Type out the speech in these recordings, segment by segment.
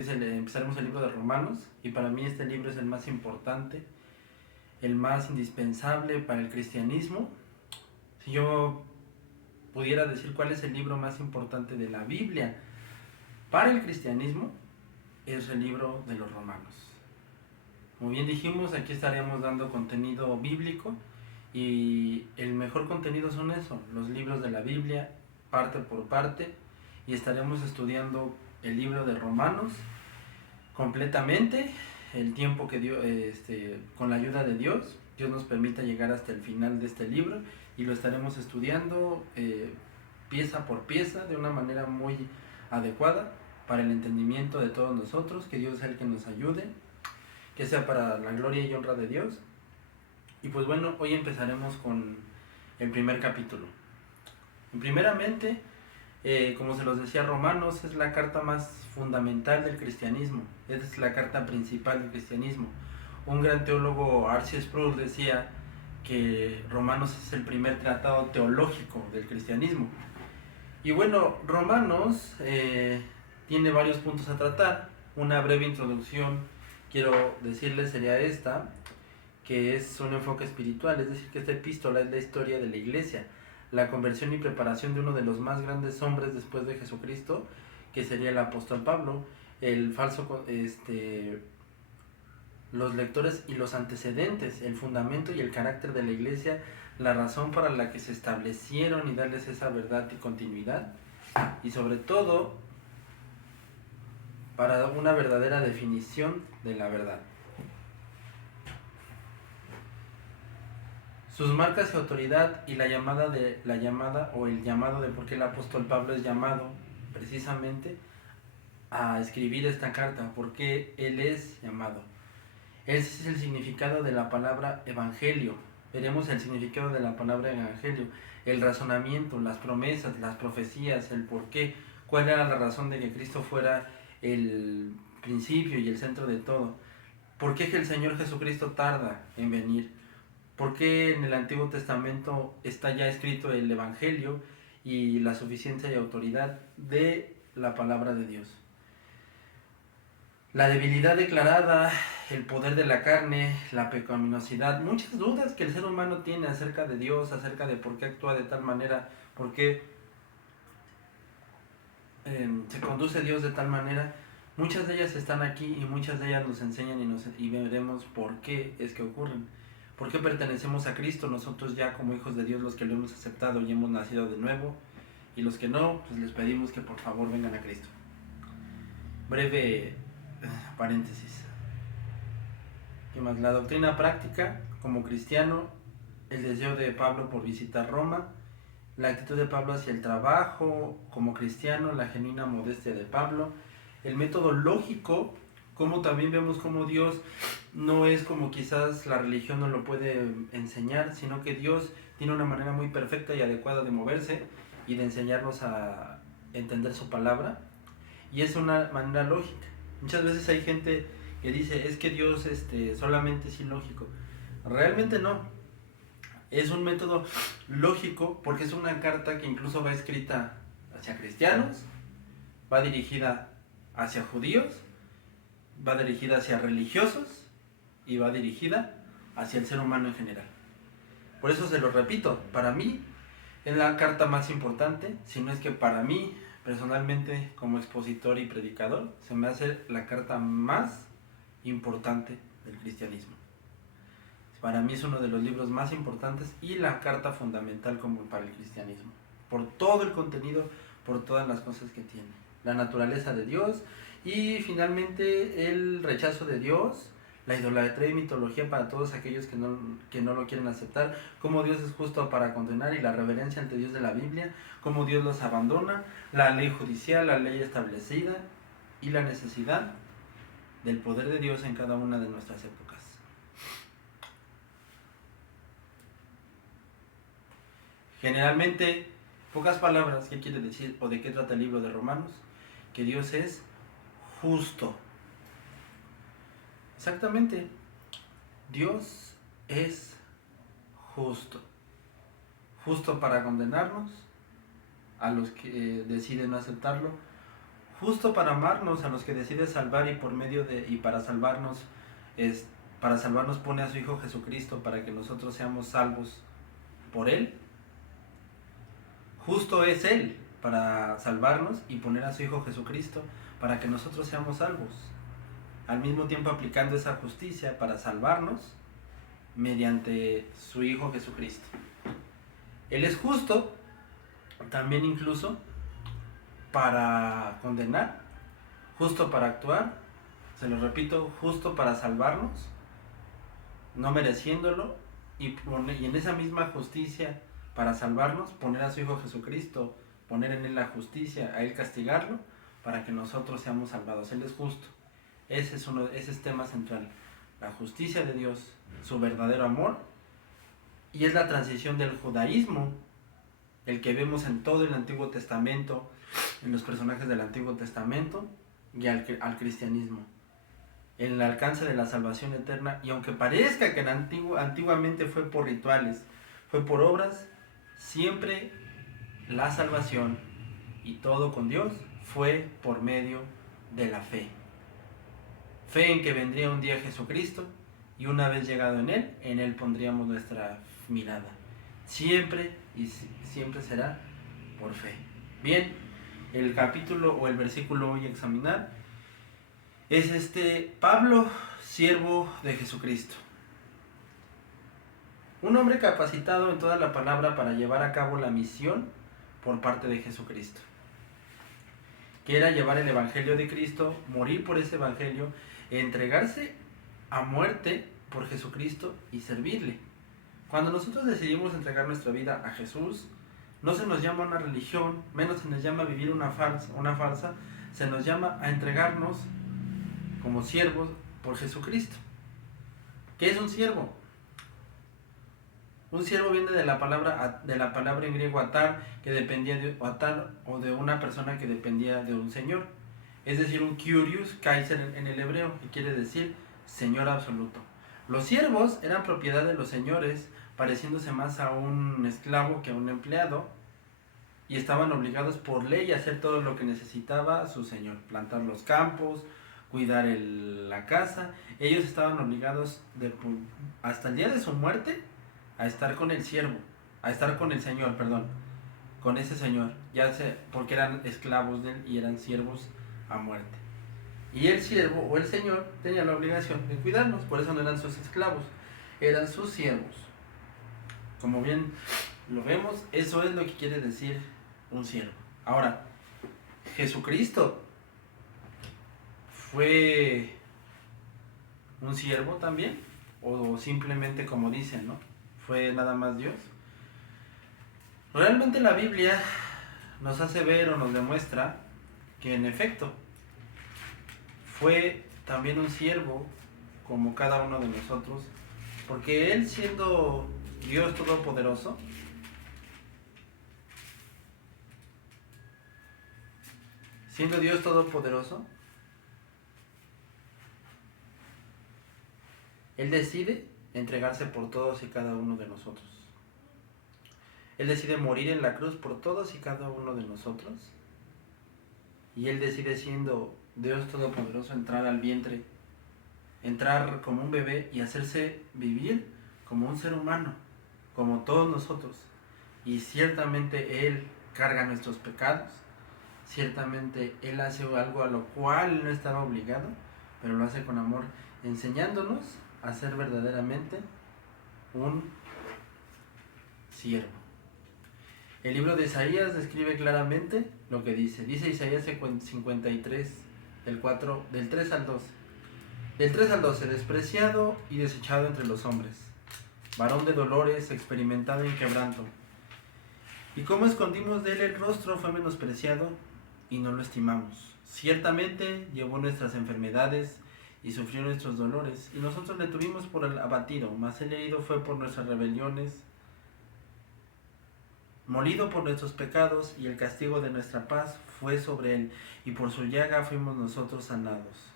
Empezaremos el libro de Romanos y para mí este libro es el más importante, el más indispensable para el cristianismo. Si yo pudiera decir cuál es el libro más importante de la Biblia para el cristianismo, es el libro de los Romanos. Como bien dijimos, aquí estaremos dando contenido bíblico y el mejor contenido son eso, los libros de la Biblia, parte por parte, y estaremos estudiando el libro de Romanos completamente el tiempo que Dios, con la ayuda de Dios nos permita llegar hasta el final de este libro y lo estaremos estudiando pieza por pieza de una manera muy adecuada para el entendimiento de todos nosotros. Que Dios sea el que nos ayude, que sea para la gloria y honra de Dios. Y pues bueno, hoy empezaremos con el primer capítulo. Primeramente, como se los decía, Romanos es la carta más fundamental del cristianismo, es la carta principal del cristianismo. Un gran teólogo, R.C. Sproul, decía que Romanos es el primer tratado teológico del cristianismo. Y bueno, Romanos tiene varios puntos a tratar. Una breve introducción, quiero decirles, sería esta, que es un enfoque espiritual, es decir, que esta epístola es la historia de la iglesia, la conversión y preparación de uno de los más grandes hombres después de Jesucristo, que sería el apóstol Pablo, el falso, los lectores y los antecedentes, el fundamento y el carácter de la iglesia, la razón para la que se establecieron y darles esa verdad y continuidad, y sobre todo para una verdadera definición de la verdad. Sus marcas de autoridad y la llamada o el llamado de por qué el apóstol Pablo es llamado precisamente a escribir esta carta, porque él es llamado. Ese es el significado de la palabra evangelio. Veremos el significado de la palabra evangelio, el razonamiento, las promesas, las profecías, el por qué, cuál era la razón de que Cristo fuera el principio y el centro de todo. ¿Por qué que el Señor Jesucristo tarda en venir? ¿Por qué en el Antiguo Testamento está ya escrito el Evangelio y la suficiencia y autoridad de la palabra de Dios? La debilidad declarada, el poder de la carne, la pecaminosidad, muchas dudas que el ser humano tiene acerca de Dios, acerca de por qué actúa de tal manera, por qué se conduce Dios de tal manera. Muchas de ellas están aquí y muchas de ellas nos enseñan y veremos por qué es que ocurren. ¿Por qué pertenecemos a Cristo nosotros ya como hijos de Dios, los que lo hemos aceptado y hemos nacido de nuevo? Y los que no, pues les pedimos que por favor vengan a Cristo. Breve paréntesis. ¿Qué más? La doctrina práctica como cristiano, el deseo de Pablo por visitar Roma, la actitud de Pablo hacia el trabajo como cristiano, la genuina modestia de Pablo, el método lógico, como también vemos como Dios no es como quizás la religión nos lo puede enseñar, sino que Dios tiene una manera muy perfecta y adecuada de moverse y de enseñarnos a entender su palabra, y es una manera lógica. Muchas veces hay gente que dice, es que Dios solamente es ilógico. Realmente no, es un método lógico porque es una carta que incluso va escrita hacia cristianos, va dirigida hacia judíos, va dirigida hacia religiosos y va dirigida hacia el ser humano en general. Por eso se lo repito, para mí es la carta más importante, si no es que para mí personalmente como expositor y predicador se me hace la carta más importante del cristianismo. Para mí es uno de los libros más importantes y la carta fundamental como para el cristianismo, por todo el contenido, por todas las cosas que tiene, la naturaleza de Dios y finalmente el rechazo de Dios, la idolatría y mitología para todos aquellos que no lo quieren aceptar, cómo Dios es justo para condenar y la reverencia ante Dios de la Biblia, cómo Dios los abandona, la ley judicial, la ley establecida y la necesidad del poder de Dios en cada una de nuestras épocas. Generalmente, pocas palabras, ¿qué quiere decir o de qué trata el libro de Romanos? Que Dios es justo. Exactamente, Dios es justo. Justo para condenarnos, a los que deciden no aceptarlo. justo para amarnos, a los que decide salvar, y por medio de, y para salvarnos pone a su Hijo Jesucristo para que nosotros seamos salvos por Él. Justo es Él para salvarnos y poner a su Hijo Jesucristo para que nosotros seamos salvos, al mismo tiempo aplicando esa justicia para salvarnos mediante su Hijo Jesucristo. Él es justo también incluso para condenar, justo para actuar, se lo repito, justo para salvarnos, no mereciéndolo, y en esa misma justicia para salvarnos, poner a su Hijo Jesucristo, poner en Él la justicia, a Él castigarlo, para que nosotros seamos salvados. Él es justo. Ese es tema central. La justicia de Dios, su verdadero amor, y es la transición del judaísmo, el que vemos en todo el Antiguo Testamento, en los personajes del Antiguo Testamento, y al cristianismo. El alcance de la salvación eterna, y aunque parezca que antiguamente fue por rituales, fue por obras, siempre la salvación y todo con Dios fue por medio de la fe. Fe en que vendría un día Jesucristo, y una vez llegado en Él pondríamos nuestra mirada. Siempre y siempre será por fe. Bien, el capítulo o el versículo hoy a examinar es Pablo, siervo de Jesucristo. Un hombre capacitado en toda la palabra para llevar a cabo la misión por parte de Jesucristo, que era llevar el evangelio de Cristo, morir por ese evangelio, entregarse a muerte por Jesucristo y servirle. Cuando nosotros decidimos entregar nuestra vida a Jesús, no se nos llama una religión, menos se nos llama vivir una farsa, se nos llama a entregarnos como siervos por Jesucristo. ¿Qué es un siervo? Un siervo viene de la palabra en griego atar, que dependía de atar, o de una persona que dependía de un señor. Es decir, un kyrios kaiser en el hebreo, que quiere decir señor absoluto. Los siervos eran propiedad de los señores, pareciéndose más a un esclavo que a un empleado, y estaban obligados por ley a hacer todo lo que necesitaba su señor: plantar los campos, cuidar la casa. Ellos estaban obligados hasta el día de su muerte a estar con el siervo, a estar con el señor, con ese señor, porque eran esclavos de él y eran siervos a muerte. Y el siervo o el señor tenía la obligación de cuidarnos, por eso no eran sus esclavos, eran sus siervos. Como bien lo vemos, eso es lo que quiere decir un siervo. Ahora, Jesucristo fue un siervo también, o simplemente, como dicen, ¿no?, fue nada más Dios. Realmente la Biblia nos hace ver o nos demuestra que en efecto fue también un siervo como cada uno de nosotros, porque Él, siendo Dios Todopoderoso, Él decide entregarse por todos y cada uno de nosotros. Él decide morir en la cruz por todos y cada uno de nosotros. Y Él decide, siendo Dios Todopoderoso, entrar al vientre, entrar como un bebé y hacerse vivir como un ser humano, como todos nosotros. Y ciertamente Él carga nuestros pecados, ciertamente Él hace algo a lo cual Él no estaba obligado, pero lo hace con amor, enseñándonos a ser verdaderamente un siervo. El libro de Isaías describe claramente lo que dice. Dice Isaías 53, del 3 al 12. Del 3 al 12, despreciado y desechado entre los hombres, varón de dolores, experimentado en quebranto. Y como escondimos de él el rostro, fue menospreciado y no lo estimamos. Ciertamente llevó nuestras enfermedades y sufrió nuestros dolores, y nosotros le tuvimos por el abatido, mas él herido fue por nuestras rebeliones, molido por nuestros pecados, y el castigo de nuestra paz fue sobre él, y por su llaga fuimos nosotros sanados.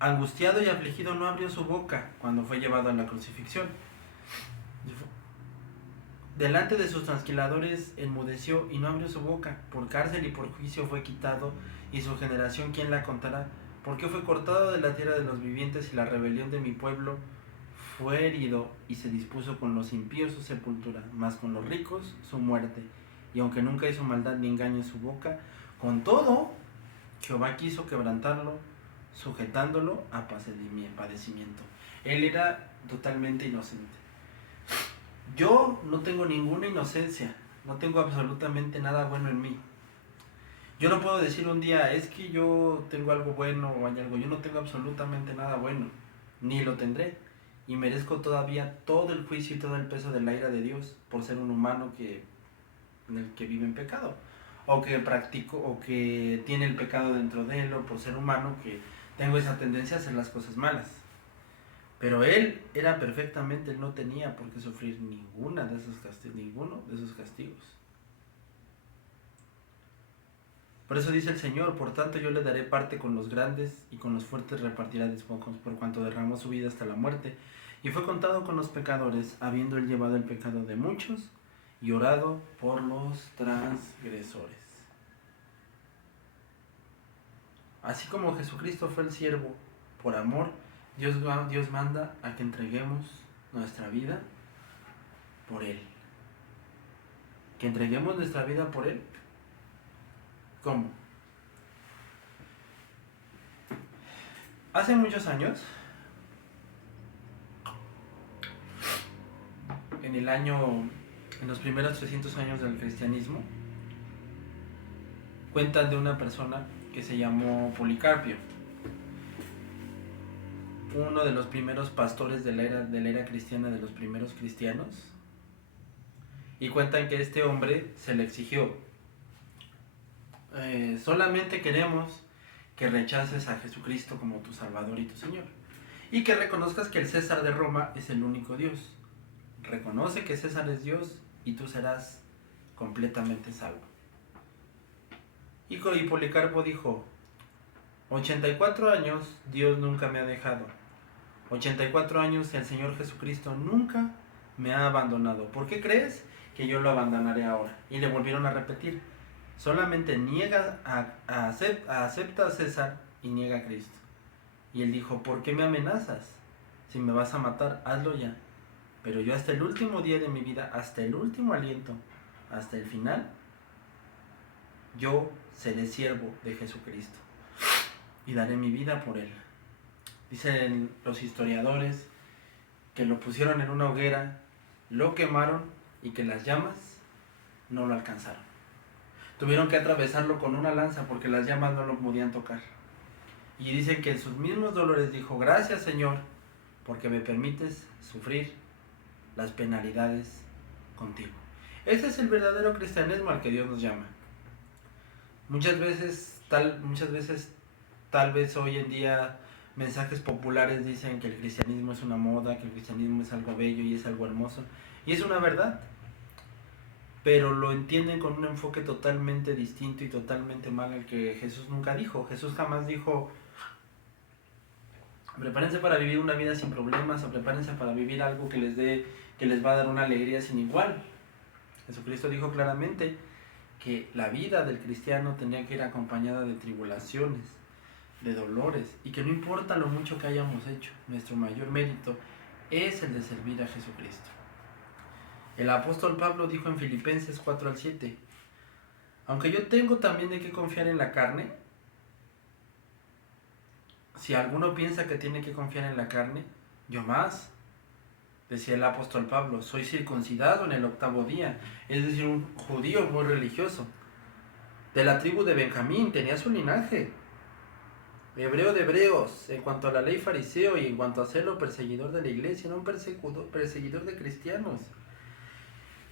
Angustiado y afligido, no abrió su boca cuando fue llevado a la crucifixión. delante de sus transquiladores enmudeció y no abrió su boca. Por cárcel y por juicio fue quitado, y su generación, ¿quién la contará? Porque fue cortado de la tierra de los vivientes, y la rebelión de mi pueblo fue herido, y se dispuso con los impíos su sepultura, mas con los ricos su muerte. Y aunque nunca hizo maldad ni engaño en su boca, con todo Jehová quiso quebrantarlo, sujetándolo a padecimiento. Él era totalmente inocente. Yo no tengo ninguna inocencia, no tengo absolutamente nada bueno en mí. Yo no puedo decir un día, es que yo tengo algo bueno o hay algo. Yo no tengo absolutamente nada bueno, ni lo tendré. Y merezco todavía todo el juicio y todo el peso de la ira de Dios por ser un humano en el que vive en pecado. O que practico, o que tiene el pecado dentro de él, o por ser humano que tengo esa tendencia a hacer las cosas malas. Pero él era perfectamente, él no tenía por qué sufrir ninguno de esos castigos. Por eso dice el Señor, por tanto yo le daré parte con los grandes, y con los fuertes repartirá despojos, por cuanto derramó su vida hasta la muerte, y fue contado con los pecadores, habiendo él llevado el pecado de muchos, y orado por los transgresores. Así como Jesucristo fue el siervo por amor, Dios manda a que entreguemos nuestra vida por Él. Que entreguemos nuestra vida por Él. ¿Cómo? Hace muchos años, en los primeros 300 años del cristianismo, cuentan de una persona que se llamó Policarpio, uno de los primeros pastores de la era cristiana, de los primeros cristianos, y cuentan que este hombre se le exigió, solamente queremos que rechaces a Jesucristo como tu Salvador y tu Señor, y que reconozcas que el César de Roma es el único Dios. Reconoce que César es Dios y tú serás completamente salvo. Y Policarpo dijo, 84 años Dios nunca me ha dejado. 84 años el Señor Jesucristo nunca me ha abandonado. ¿Por qué crees que yo lo abandonaré ahora? Y le volvieron a repetir, solamente acepta a César y niega a Cristo. Y él dijo, ¿por qué me amenazas? Si me vas a matar, hazlo ya. Pero yo hasta el último día de mi vida, hasta el último aliento, hasta el final, yo seré siervo de Jesucristo y daré mi vida por Él. Dicen los historiadores que lo pusieron en una hoguera, lo quemaron y que las llamas no lo alcanzaron. Tuvieron que atravesarlo con una lanza porque las llamas no lo podían tocar. Y dicen que en sus mismos dolores dijo, gracias Señor, porque me permites sufrir las penalidades contigo. Ese es el verdadero cristianismo al que Dios nos llama. Muchas veces, tal vez hoy en día, mensajes populares dicen que el cristianismo es una moda, que el cristianismo es algo bello y es algo hermoso. Y es una verdad. Pero lo entienden con un enfoque totalmente distinto y totalmente mal al que Jesús nunca dijo. Jesús jamás dijo, prepárense para vivir una vida sin problemas, o prepárense para vivir algo que les va a dar una alegría sin igual. Jesucristo dijo claramente que la vida del cristiano tenía que ir acompañada de tribulaciones, de dolores, y que no importa lo mucho que hayamos hecho, nuestro mayor mérito es el de servir a Jesucristo. El apóstol Pablo dijo en Filipenses 4:7, aunque yo tengo también de qué confiar en la carne, si alguno piensa que tiene que confiar en la carne, yo más. Decía el apóstol Pablo, soy circuncidado en el 8º día, es decir, un judío muy religioso. De la tribu de Benjamín, tenía su linaje. Hebreo de hebreos, en cuanto a la ley fariseo y en cuanto a serlo perseguidor de la iglesia, no un perseguidor de cristianos.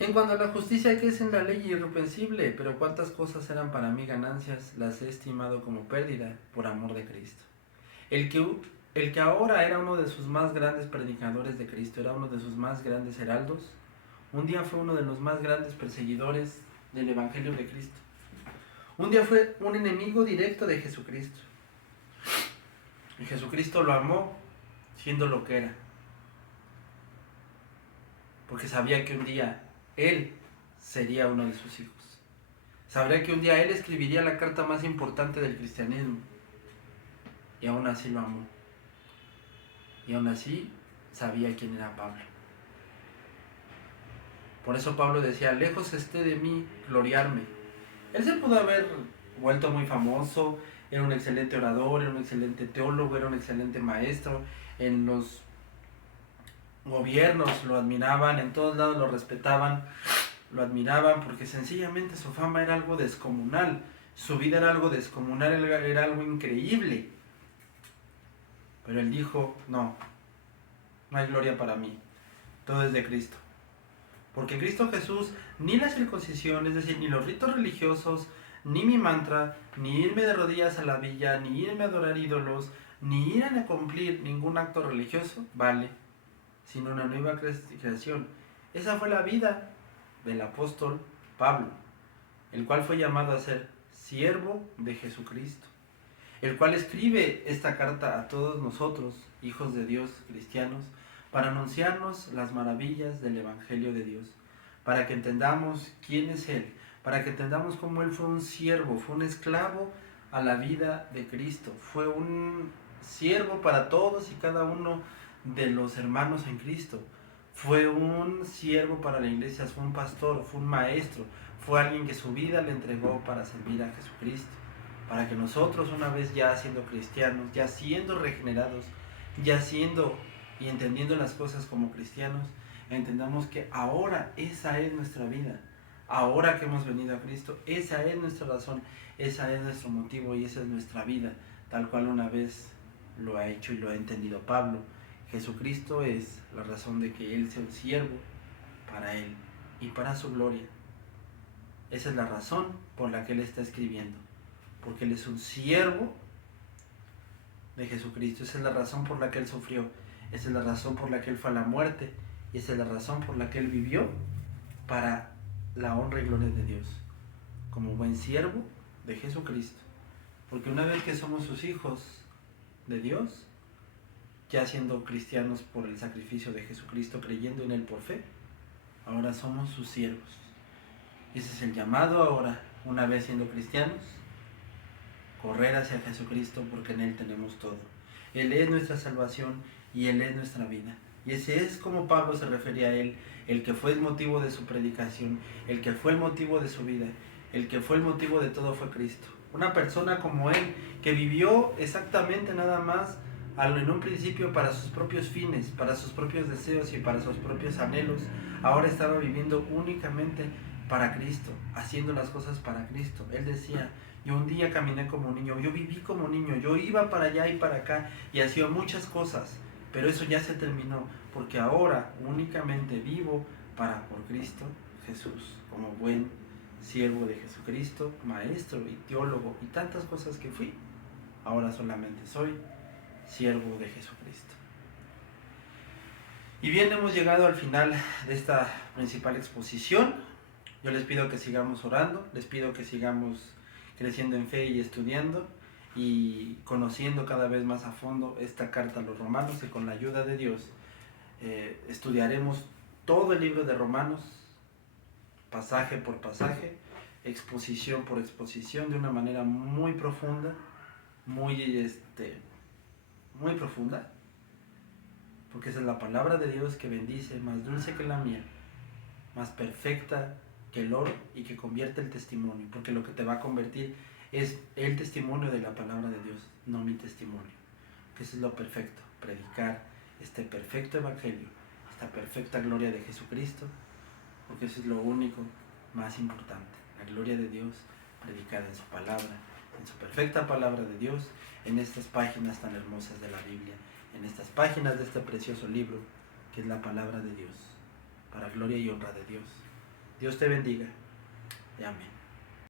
En cuanto a la justicia que es en la ley irreprensible, pero cuántas cosas eran para mí ganancias, las he estimado como pérdida por amor de Cristo. El que ahora era uno de sus más grandes predicadores de Cristo, era uno de sus más grandes heraldos, un día fue uno de los más grandes perseguidores del Evangelio de Cristo. Un día fue un enemigo directo de Jesucristo. Y Jesucristo lo amó siendo lo que era. Porque sabía que un día él sería uno de sus hijos. Sabría que un día él escribiría la carta más importante del cristianismo. Y aún así lo amó. Y aún así sabía quién era Pablo. Por eso Pablo decía, lejos esté de mí gloriarme. Él se pudo haber vuelto muy famoso, era un excelente orador, era un excelente teólogo, era un excelente maestro. En los gobiernos lo admiraban, en todos lados lo respetaban, lo admiraban porque sencillamente su fama era algo descomunal, su vida era algo descomunal, era algo increíble. Pero él dijo, no hay gloria para mí, todo es de Cristo. Porque Cristo Jesús, ni la circuncisión, es decir, ni los ritos religiosos, ni mi mantra, ni irme de rodillas a la villa, ni irme a adorar ídolos, ni ir a cumplir ningún acto religioso, vale, sino una nueva creación. Esa fue la vida del apóstol Pablo, el cual fue llamado a ser siervo de Jesucristo, el cual escribe esta carta a todos nosotros, hijos de Dios, cristianos, para anunciarnos las maravillas del Evangelio de Dios, para que entendamos quién es Él, para que entendamos cómo Él fue un siervo, fue un esclavo a la vida de Cristo, fue un siervo para todos y cada uno de los hermanos en Cristo, fue un siervo para la iglesia, fue un pastor, fue un maestro, fue alguien que su vida le entregó para servir a Jesucristo, para que nosotros una vez ya siendo cristianos, ya siendo regenerados, ya siendo y entendiendo las cosas como cristianos, entendamos que ahora esa es nuestra vida, ahora que hemos venido a Cristo, esa es nuestra razón, esa es nuestro motivo y esa es nuestra vida, tal cual una vez lo ha hecho y lo ha entendido Pablo. Jesucristo es la razón de que Él sea un siervo para Él y para su gloria. Esa es la razón por la que Él está escribiendo, porque Él es un siervo de Jesucristo. Esa es la razón por la que Él sufrió, esa es la razón por la que Él fue a la muerte, y esa es la razón por la que Él vivió para la honra y gloria de Dios, como buen siervo de Jesucristo. Porque una vez que somos sus hijos de Dios, ya siendo cristianos por el sacrificio de Jesucristo, creyendo en Él por fe, ahora somos sus siervos. Ese es el llamado ahora, una vez siendo cristianos, correr hacia Jesucristo, porque en Él tenemos todo. Él es nuestra salvación y Él es nuestra vida. Y ese es como Pablo se refería a Él, el que fue el motivo de su predicación, el que fue el motivo de su vida, el que fue el motivo de todo fue Cristo. Una persona como Él, que vivió exactamente nada más en un principio para sus propios fines, para sus propios deseos y para sus propios anhelos, ahora estaba viviendo únicamente para Cristo, haciendo las cosas para Cristo. Él decía, yo un día caminé como niño, yo viví como niño, yo iba para allá y para acá y hacía muchas cosas, pero eso ya se terminó, porque ahora únicamente vivo por Cristo Jesús, como buen siervo de Jesucristo, maestro y teólogo y tantas cosas que fui, ahora solamente soy siervo de Jesucristo. Y bien, hemos llegado al final de esta principal exposición. Yo les pido que sigamos orando, les pido que sigamos creciendo en fe y estudiando y conociendo cada vez más a fondo esta carta a los romanos, y con la ayuda de Dios estudiaremos todo el libro de Romanos, pasaje por pasaje, exposición por exposición, de una manera muy profunda, muy profunda, porque esa es la palabra de Dios que bendice, más dulce que la miel, más perfecta que el oro y que convierte el testimonio, porque lo que te va a convertir es el testimonio de la palabra de Dios, no mi testimonio, que eso es lo perfecto, predicar este perfecto evangelio, esta perfecta gloria de Jesucristo, porque eso es lo único más importante, la gloria de Dios predicada en su palabra, en su perfecta palabra de Dios, en estas páginas tan hermosas de la Biblia, en estas páginas de este precioso libro que es la palabra de Dios, para gloria y honra de Dios. Dios te bendiga y amén.